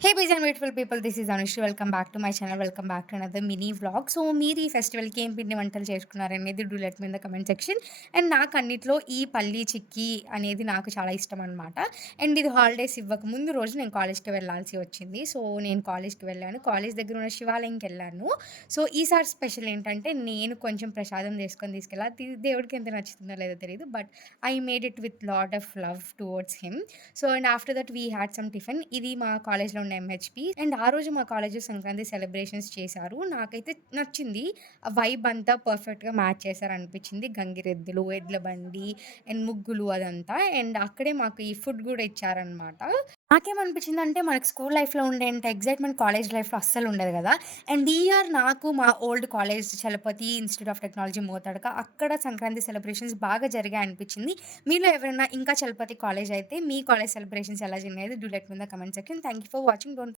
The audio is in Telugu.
Hey bees and beautiful people, this is Anushree. Welcome back to my channel. Welcome back to another mini vlog. So మీరు ఈ ఫెస్టివల్‌కి ఏం పిండి వంటలు చేసుకున్నారనేది do let me in the comment section. And నాకు అన్నిట్లో ఈ పల్లీ చిక్కీ అనేది నాకు చాలా ఇష్టం అనమాట. అండ్ ఇది హాలిడేస్ ఇవ్వక ముందు రోజు నేను కాలేజ్‌కి వెళ్ళాల్సి వచ్చింది. సో నేను కాలేజ్‌కి వెళ్ళాను. కాలేజ్ దగ్గర ఉన్న శివాలయంకెళ్ళాను. సో ఈసారి స్పెషల్ ఏంటంటే నేను కొంచెం ప్రసాదం చేసుకొని తీసుకెళ్ళా. దేవుడికి ఎంత నచ్చుతుందో లేదో తెలీదు. But I made it with lot of love towards him. So and after that we had some tiffin. ఇది మా కాలేజ్‌లో ఉన్న ఎంహెచ్‌పి. అండ్ ఆ రోజు మా కాలేజ్‌లో సంక్రాంతి సెలబ్రేషన్స్ చేశారు. నాకైతే నచ్చింది. ఆ వైబ్ అంతా పర్ఫెక్ట్‌గా మ్యాచ్ చేశారనిపించింది. గంగిరెద్దులు, ఎడ్ల బండి అండ్ ముగ్గులు అదంతా. అండ్ అక్కడే మాకు ఈ ఫుడ్ గూడా ఇచ్చారనమాట. నాకేమనిపించిందంటే మనకు స్కూల్ లైఫ్‌లో ఉండేంత ఎక్సైట్‌మెంట్ కాలేజ్ లైఫ్‌లో అస్సలు ఉండదు గదా! అండ్ ఈ ఇయర్ నాకు మా old college Chalapathi institute of technology Mothadaka అక్కడ సంక్రాంతి సెలబ్రేషన్స్ బాగా జరిగాయనిపించింది. మీలో ఎవరైనా ఇంకా చలపతి కాలేజ్ అయితే మీ కాలేజ్ సెలబ్రేషన్స్ ఎలా జరిగినాయో do let me in the comment section. Thank you for watching. Don't